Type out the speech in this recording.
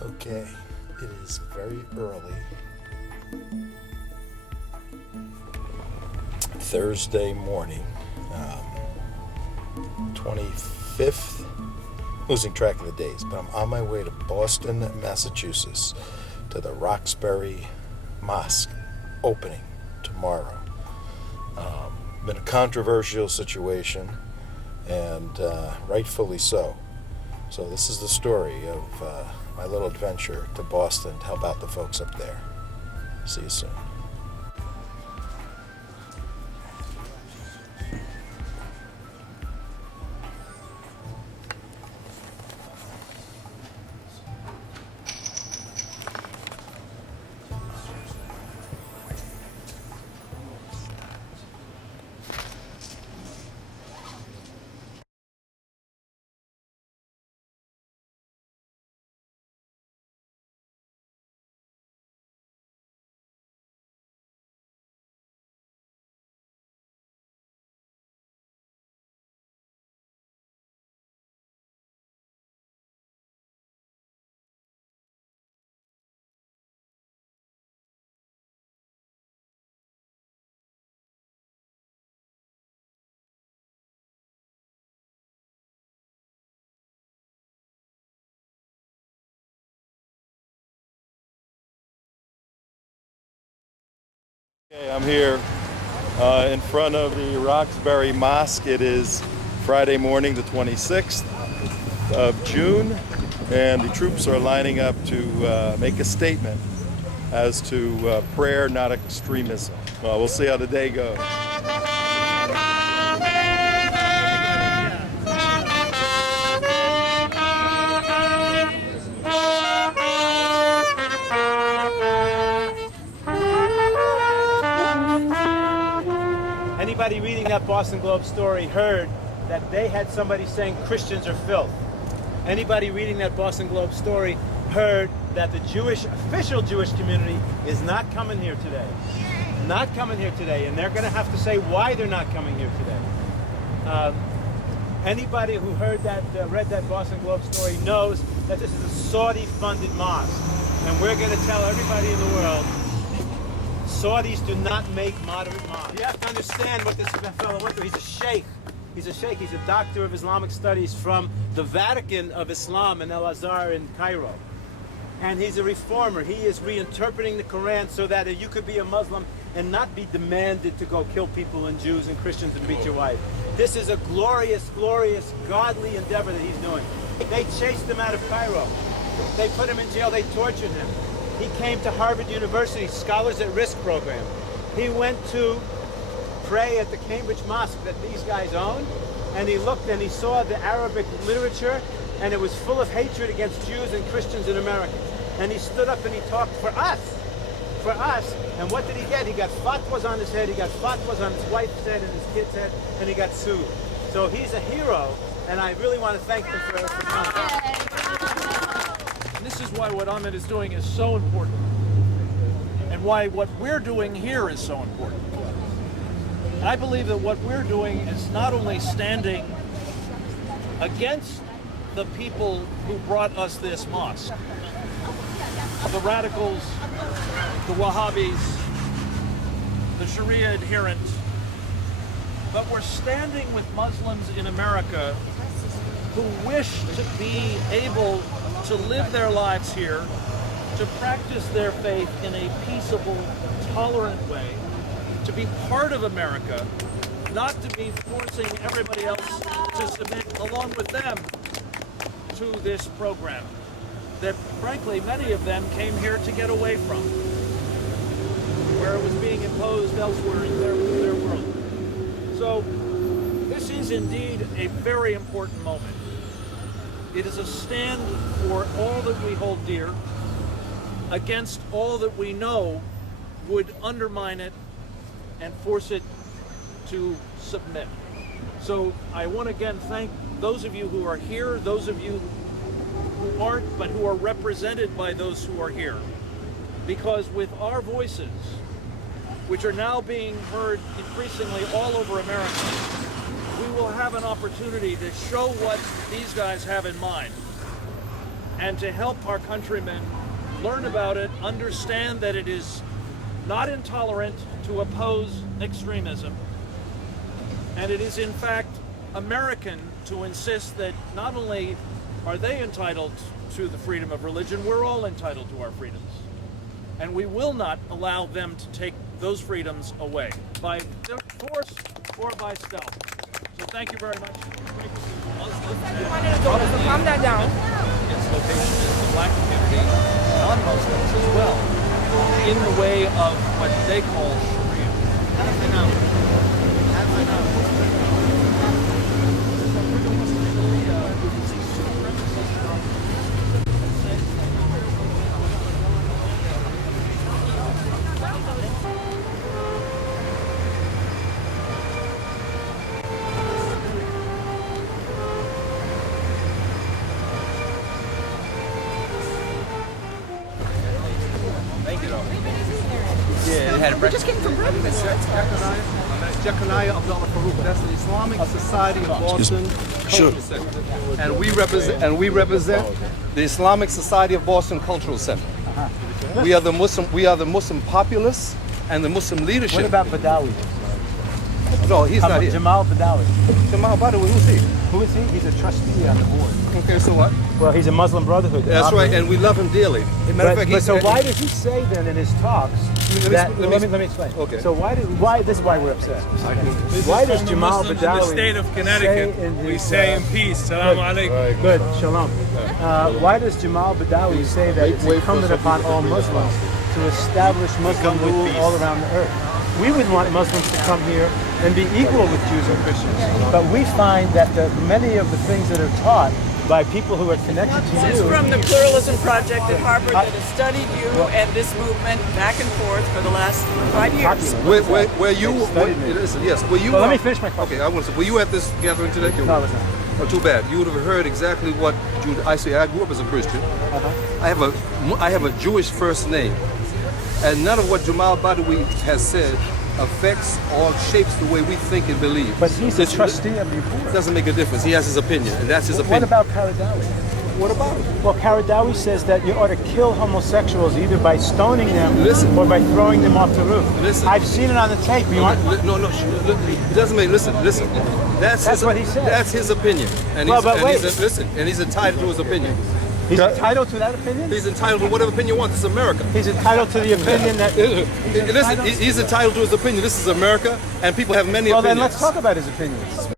Okay, it is very early. Thursday morning, 25th, losing track of the days, but I'm on my way to Boston, Massachusetts, to the Roxbury Mosque opening tomorrow. Been a controversial situation, and rightfully so. So this is the story of my little adventure to Boston to help out the folks up there. See you soon. Okay, I'm here in front of the Roxbury Mosque. It is Friday morning, the 26th of June, and the troops are lining up to make a statement as to prayer, not extremism. Well, we'll see how the day goes. Anybody reading that Boston Globe story heard that they had somebody saying Christians are filth. Anybody reading that Boston Globe story heard that the official Jewish community is not coming here today. Not coming here today, and they're going to have to say why they're not coming here today. Anybody who heard that, read that Boston Globe story knows that this is a Saudi-funded mosque, and we're going to tell everybody in the world Saudis do not make moderate mosques. You have to understand what this fellow went through. He's a sheikh. He's a doctor of Islamic studies from the Vatican of Islam in Al-Azhar in Cairo. And he's a reformer. He is reinterpreting the Quran so that you could be a Muslim and not be demanded to go kill people and Jews and Christians and beat your wife. This is a glorious, glorious, godly endeavor that he's doing. They chased him out of Cairo. They put him in jail. They tortured him. He came to Harvard University Scholars at Risk program. He went to pray at the Cambridge Mosque that these guys own, and he looked and he saw the Arabic literature, and it was full of hatred against Jews and Christians in America. And he stood up and he talked for us. And what did he get? He got fatwas on his head, he got fatwas on his wife's head and his kid's head, and he got sued. So he's a hero, and I really want to thank him for coming. And this is why what Ahmed is doing is so important, and why what we're doing here is so important. I believe that what we're doing is not only standing against the people who brought us this mosque, the radicals, the Wahhabis, the Sharia adherents, but we're standing with Muslims in America who wish to be able to live their lives here, to practice their faith in a peaceable, tolerant way, to be part of America, not to be forcing everybody else to submit along with them to this program that, frankly, many of them came here to get away from, where it was being imposed elsewhere in their world. So this is indeed a very important moment. It is a stand for all that we hold dear against all that we know would undermine it and force it to submit. So I want to again thank those of you who are here, those of you who aren't, but who are represented by those who are here. Because with our voices, which are now being heard increasingly all over America, we will have an opportunity to show what these guys have in mind. and to help our countrymen learn about it, understand that it is not intolerant to oppose extremism, and it is in fact American to insist that not only are they entitled to the freedom of religion, we're all entitled to our freedoms. And we will not allow them to take those freedoms away by force or by stealth. So thank you very much. You wanted to go, so calm that down. Its location is the black community, non-Muslims as well, in the way of what they call Sharia. Yeah, it had We just came from breakfast. Jackanaya Abdullah Farouk. That's the Islamic Society of Boston Cultural Center, and we represent the Islamic Society of Boston Cultural Center. We are the Muslim populace and the Muslim leadership. What about Badawi? No, he's not here. Jamal Badawi. Jamal Badawi, who's he? Who is he? He's a trustee on the board. Okay, so what? Well, he's a Muslim Brotherhood. That's right, and we love him dearly. As a matter of fact, But so why does he say then in his talks that? Let me explain. Okay. So why this is why we're upset. Why does Jamal Badawi in the state of Connecticut, we say in peace, salam alaikum. Good, shalom. Why does Jamal Badawi say that it's incumbent upon all Muslims to establish Muslim rule all around the earth? We would want Muslims to come here and be equal with Jews and Christians. But we find that many of the things that are taught by people who are connected to This is you. from the Pluralism Project at Harvard that has studied you and this movement back and forth for the last 5 years. where you? Listen, yes. Were you? Well, let me finish my question. Okay, I want to say, were you at this gathering today? No, I was not. Oh, too bad. You would have heard exactly what I say. I grew up as a Christian. I have a Jewish first name, and none of what Jamal Badawi has said affects or shapes the way we think and believe. But he's a trustee of your board. Doesn't make a difference. He has his opinion, and that's his opinion. What about Karadawi? What about it? Well, Karadawi says that you ought to kill homosexuals either by stoning them or by throwing them off the roof. Listen. I've seen it on the tape. You want? No. It doesn't make. Listen. That's what he said. That's his opinion, and Well, but wait. he's entitled to his opinion. He's entitled to that opinion? He's entitled to whatever opinion he wants. This is America. He's entitled to the opinion that... Listen, he's entitled to his opinion. This is America, and people have many Well, opinions. then let's talk about his opinions.